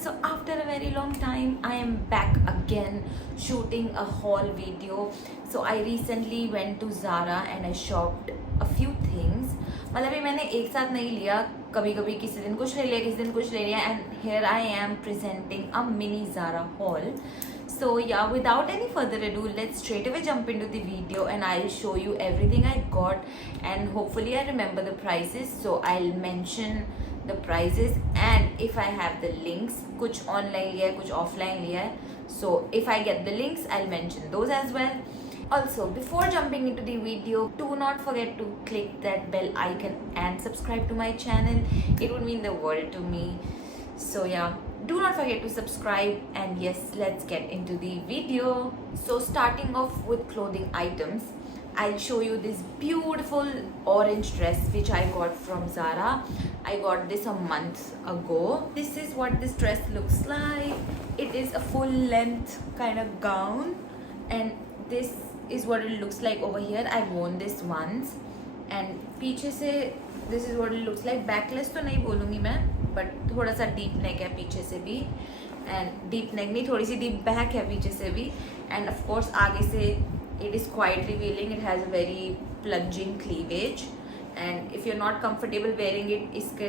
So after a very long time I am back again shooting a haul video. So I recently went to Zara and I shopped a few things. मतलब ये मैंने एक साथ नहीं लिया, कभी कभी किसी दिन कुछ ले लिया, किसी दिन कुछ ले लिया, and here I am presenting a mini Zara haul. So yeah, without any further ado, let's straight away jump into the video and I'll show you everything I got, and hopefully I remember the prices, so I'll mention the prices and if I have the links. कुछ online लिया है, कुछ offline लिया है, so if I get the links I'll mention those as well. Also, before jumping into the video, do not forget to click that bell icon and subscribe to my channel. It would mean the world to me. So yeah, do not forget to subscribe, and yes, let's get into the video. So starting off with clothing items, I'll show you this beautiful orange dress which I got from Zara. I got this a month ago. This is what this dress looks like. It is a full length kind of gown, and this is what it looks like over here. I've worn this once, and पीछे से this is what it looks like. Backless तो नहीं बोलूँगी मैं, but थोड़ा सा deep neck है पीछे से भी, and deep neck नहीं, थोड़ी सी deep back है पीछे से भी, and of course आगे से it is quite revealing. It has a very plunging cleavage, and if you're not comfortable wearing it, इसके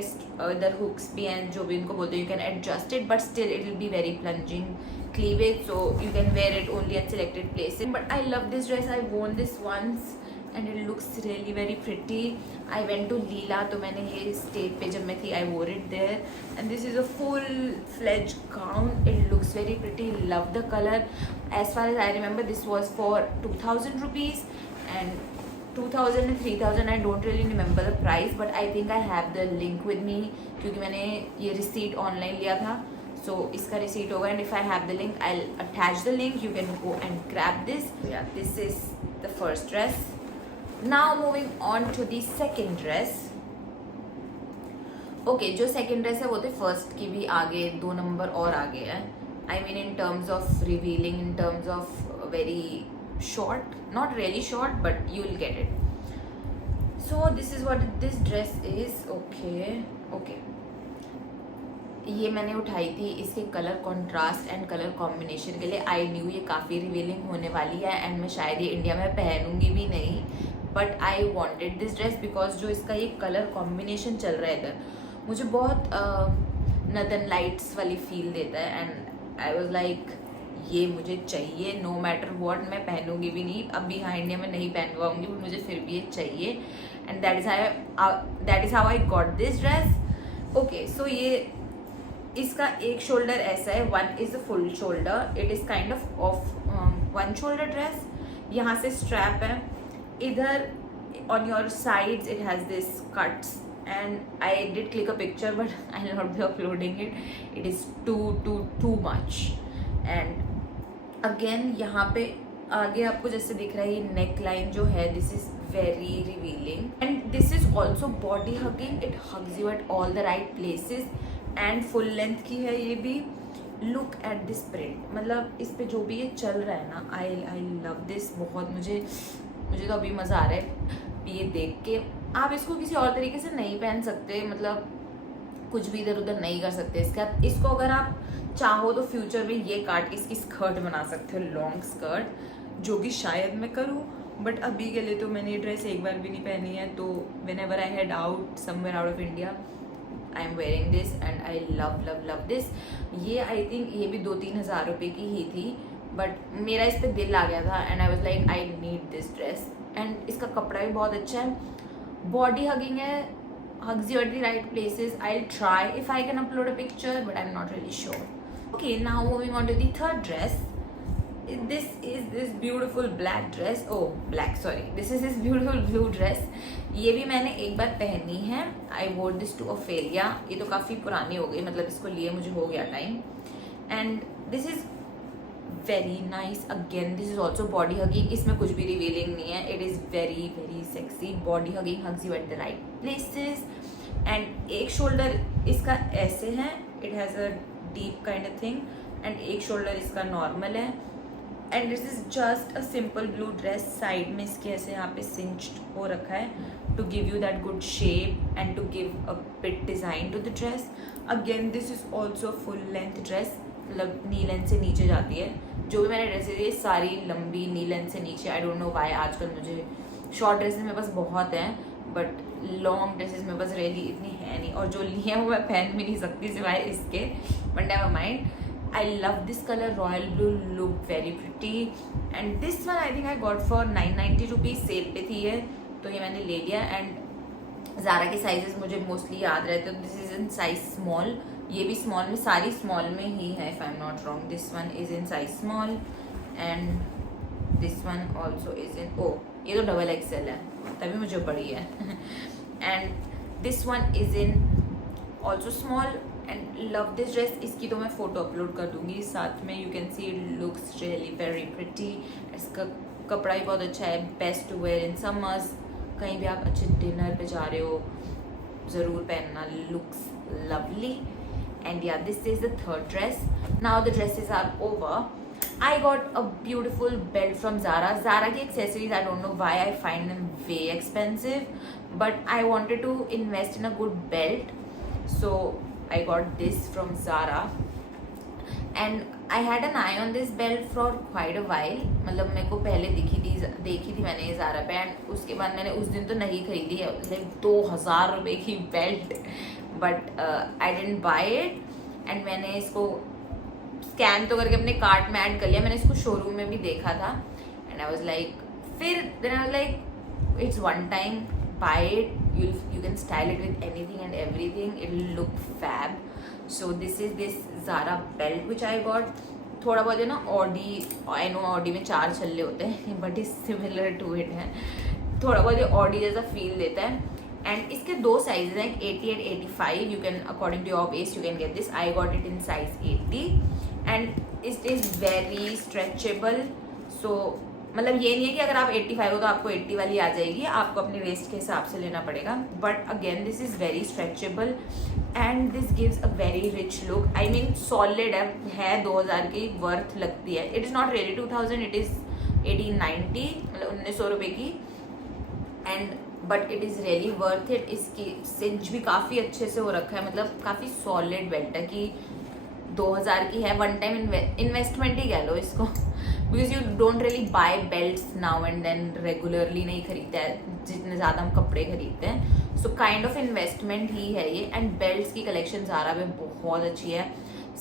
इधर hooks भी हैं जो भी इनको बोलते हैं, you can adjust it, but still it will be very plunging cleavage, so you can wear it only at selected places. But I love this dress. I worn this once and it looks really very pretty. I went to Leela, तो मैंने ये state पे जब मैं थी I wore it there, and this is a full-fledged gown. It looks very pretty. Love the color. As far as I remember, this was for 2,000 rupees, and 2,000 and 3,000 I don't really remember the price, but I think I have the link with me क्योंकि मैंने ये receipt online लिया था, so इसका receipt होगा, and if I have the link I'll attach the link. You can go and grab this. Yeah, this is the first dress. Now moving on to the second dress. Okay, जो second dress है वो तो first की भी आगे 2 number और आगे है. I mean in terms of revealing, in terms of very short, not really short, but you will get it. So this is what this dress is. Okay. ये मैंने उठाई थी इसके colour contrast and colour combination के लिए. I knew ये काफ़ी revealing होने वाली है, एंड मैं शायद ये इंडिया में पहनूंगी भी नहीं, but I wanted this dress because जो इसका ये कलर कॉम्बिनेशन चल रहा है इधर मुझे बहुत नदन लाइट्स वाली फील देता है, एंड आई वॉज लाइक ये मुझे चाहिए. नो मैटर वॉट, मैं पहनूंगी भी नहीं. अब यहाँ इंडिया में नहीं पहन पाऊंगी, बट मुझे फिर भी ये चाहिए, and that is how I got this dress. Okay, so ये इसका एक शोल्डर ऐसा है, one is a full shoulder. It is kind of one shoulder dress. यहाँ से स्ट्रैप है, इधर on your sides it has this cuts, and I did click a picture but I'll not be uploading it. It is too much. And again यहाँ पे आगे आपको जैसे दिख रहा है ये नेक लाइन जो है, this is very revealing, and this is also body hugging. It hugs you at all the right places, and full length की है ये भी. लुक एट दिस प्रिंट, मतलब इस पे जो भी ये चल रहा है ना, आई लव दिस बहुत. मुझे तो अभी मज़ा आ रहा है ये देख के. आप इसको किसी और तरीके से नहीं पहन सकते, मतलब कुछ भी इधर उधर नहीं कर सकते इसको अगर आप चाहो तो फ्यूचर में ये काट के इसकी स्कर्ट बना सकते हो, लॉन्ग स्कर्ट, जो कि शायद मैं करूँ, बट अभी के लिए तो मैंने ये ड्रेस एक बार भी नहीं पहनी है. तो when ever I head out somewhere out of India I am wearing this, and I love this. ये आई थिंक ये भी 2-3 हज़ार रुपये की ही थी, बट मेरा इस पर दिल आ गया था, and I was like I need this dress. And इसका कपड़ा भी बहुत अच्छा है, बॉडी हगिंग है, hugs you at the right places. I'll try if I can upload a picture, but I'm not really sure. Okay, now moving on to the third dress. This is this beautiful black dress. Oh, black, sorry. This is this beautiful blue dress. ये भी मैंने एक बार पहनी है. I wore this to Ophelia. ये तो काफ़ी पुरानी हो गई, मतलब इसको लिए मुझे हो गया time. And this is very nice. Again, this is also body hugging. इसमें कुछ भी revealing नहीं है. It is very sexy. Body hugging, hugs you at the right places. And एक shoulder इसका ऐसे है. It has a deep kind of thing. And एक shoulder इसका normal है. And this is just a simple blue dress. Side में इसके ऐसे यहाँ पे cinched हो रखा है. to give you that good shape and to give a bit design to the dress. Again, this is also a full length dress, मतलब नी length से नीचे जाती है. जो भी मैंने ड्रेसेस दी सारी लंबी नी लेंथ से नीचे. आई डोंट नो वाई, आजकल मुझे शॉर्ट ड्रेसेस मेरे पास बहुत हैं बट लॉन्ग ड्रेसेस मेरे पास रियली इतनी है नहीं, और जो ली हैं वो मैं पहन भी नहीं सकती सिवाय इसके. But never mind. I love this color, royal blue, look very pretty. And this one I think I got for 990 rupees, cell पे थी ये, तो ये मैंने ले लिया. एंड ज़ारा के साइजेस मुझे मोस्टली याद रहते हैं. This is in size small, ये भी स्मॉल में, सारी स्मॉल में ही है if I am not wrong. This one is in size small and this one also is in, ओ ये तो डबल एक्सएल है तभी मुझे बड़ी है. And this one is in also small and love this dress. इसकी तो मैं फ़ोटो अपलोड कर दूँगी साथ में. You can see it looks really very pretty. इसका कपड़ा भी बहुत अच्छा है. Best to wear in summers. कहीं भी आप अच्छे डिनर पे जा रहे हो ज़रूर पहनना. Looks lovely. And yeah this is the third dress. Now the dresses are over. I got a beautiful belt from Zara. Zara की accessories, I don't know why I find them way expensive, but I wanted to invest in a good belt, so I got this from Zara. And I had an eye on this belt for quite a while. मतलब मेरे को पहले देखी थी मैंने ये Zara पे, and उसके बाद मैंने उस दिन तो नहीं खरीदी है. like 2000 रुपये की belt, but I didn't buy it. and मैंने इसको स्कैन तो करके अपने कार्ट में ऐड कर लिया. मैंने इसको शोरूम में भी देखा था एंड आई वाज लाइक, फिर then I was like it's one time, buy it, you can style it with anything and everything, it will look fab. So this is this Zara belt which I got. थोड़ा बहुत है ना Audi, I know Audi में 4 छल्ले होते हैं but is similar to it है. थोड़ा बहुत ये ऑडी जैसा फील देता है. एंड इसके 2 साइजेस हैं, 80 and 85. You can according to your waist you can get this. I got it in size 80 and it is very stretchable. So मतलब ये नहीं है कि अगर आप 85 हो तो आपको 80 वाली आ जाएगी. आपको अपने वेस्ट के हिसाब से लेना पड़ेगा. But again this is very stretchable and this gives a very rich look. I mean solid है 2000 की, वर्थ लगती है. It is not really 2000, it is 1890, मतलब 1900 रुपये की. And but it is really worth it. इसकी सिंच भी काफ़ी अच्छे से हो रखा है, मतलब काफ़ी सॉलिड बेल्ट है कि 2000 की है. वन टाइम इन्वेस्टमेंट ही कह लो इसको, because you don't really buy belts now and then, regularly नहीं खरीदते हैं जितने ज़्यादा हम कपड़े खरीदते हैं. सो काइंड ऑफ इन्वेस्टमेंट ही है ये. एंड बेल्ट्स की कलेक्शन ज़ारा में बहुत अच्छी है.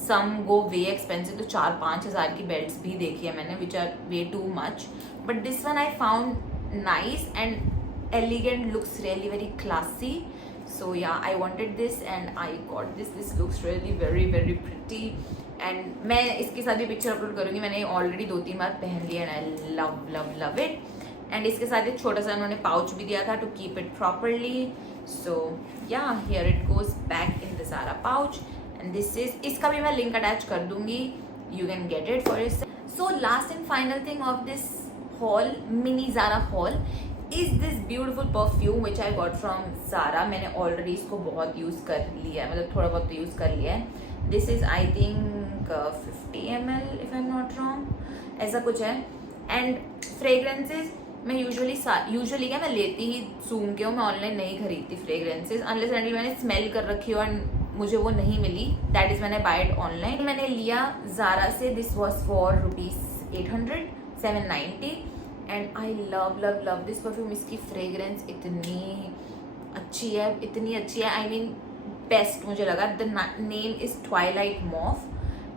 सम गो वे एक्सपेंसिव, तो 4-5 हज़ार की बेल्ट्स भी देखी है मैंने which are way too much. But this one I found nice and elegant, looks really very classy. So yeah, I wanted this and I got this. This looks really very very pretty and मैं इसके साथ भी picture upload करूँगी. मैंने already 2-3 बार पहन लिया and I love it. and इसके साथ एक छोटा सा उन्होंने पाउच भी दिया था to keep it properly. so yeah, here it goes back in the Zara pouch and this is, इसका भी मैं लिंक अटैच कर दूँगी. you can get it for yourself. so last and final thing of this haul, mini Zara haul, is this beautiful perfume which I got from Zara. मैंने already इसको बहुत use कर लिया है, मतलब थोड़ा बहुत यूज़ कर लिया है. This is I think 50 ml if I'm not wrong, ऐसा कुछ है. एंड फ्रेगरेंसेज मैं यूजुअली क्या मैं लेती ही सूम के हूँ. मैं ऑनलाइन नहीं खरीदती फ्रेगरेंसेज अनलेस एंड मैंने स्मेल कर रखी हो एंड मुझे वो नहीं मिली. दैट इज़ मैंने बाय इट ऑनलाइन. मैंने लिया Zara से. This was for ₹800, 790 and I love this perfume. इसकी फ्रेगरेंस इतनी अच्छी है, आई मीन बेस्ट मुझे लगा. The name is twilight mauve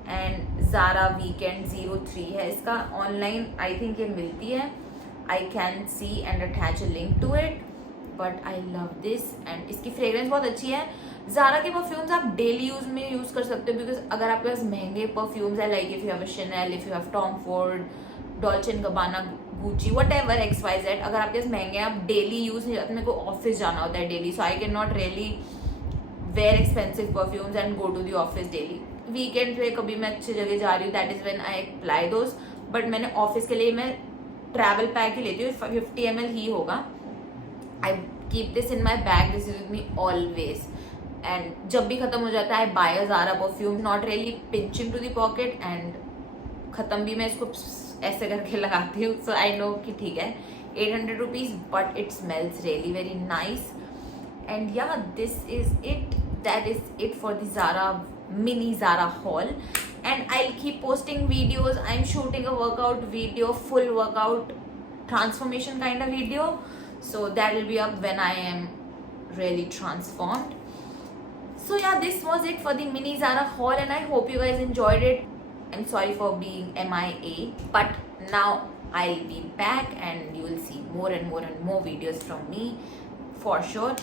and Zara weekend 03 है इसका. ऑनलाइन आई थिंक ये मिलती है. I can see and attach a link to it. But I love this and इसकी फ्रेगरेंस बहुत अच्छी है. Zara के परफ्यूम्स आप डेली यूज में यूज़ कर सकते हो, बिकॉज अगर आपके पास महंगे परफ्यूम्स है, like if you have Chanel, if you have Tom Ford, Dolce & Gabbana, Gucci, whatever XYZ, अगर आपके पास महंगे हैं, आप डेली यूज़ नहीं करते. मेरे को ऑफिस जाना होता है daily, so I can not really wear expensive perfumes and go to the office daily. Weekend पे कभी मैं अच्छी जगह जा रही हूँ, that is when I apply those. But मैंने ऑफिस के लिए मैं ट्रैवल पैक ही लेती हूँ, 50 ml ही होगा. I keep this in my bag, this is with me always. And जब भी खत्म हो जाता है, buy a Zara perfume, not really pinching to the pocket. And ख़त्म भी मैं इसको ऐसे करके लगाती हूँ, सो आई नो कि ठीक है 800 rupees, but it smells really very nice. And yeah, this is it. That is it for the Zara mini Zara haul. And I'll keep posting videos. I'm shooting a workout video, full workout transformation kind of video, so that will be up when I am really transformed. So yeah, this was it for the mini Zara haul, and I hope you guys enjoyed it. I'm sorry for being MIA, but now I'll be back and you will see more and more and more videos from me for sure.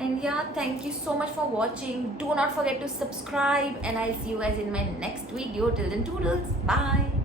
And yeah, thank you so much for watching. Do not forget to subscribe, and I'll see you guys in my next video. Till then, toodles. Bye.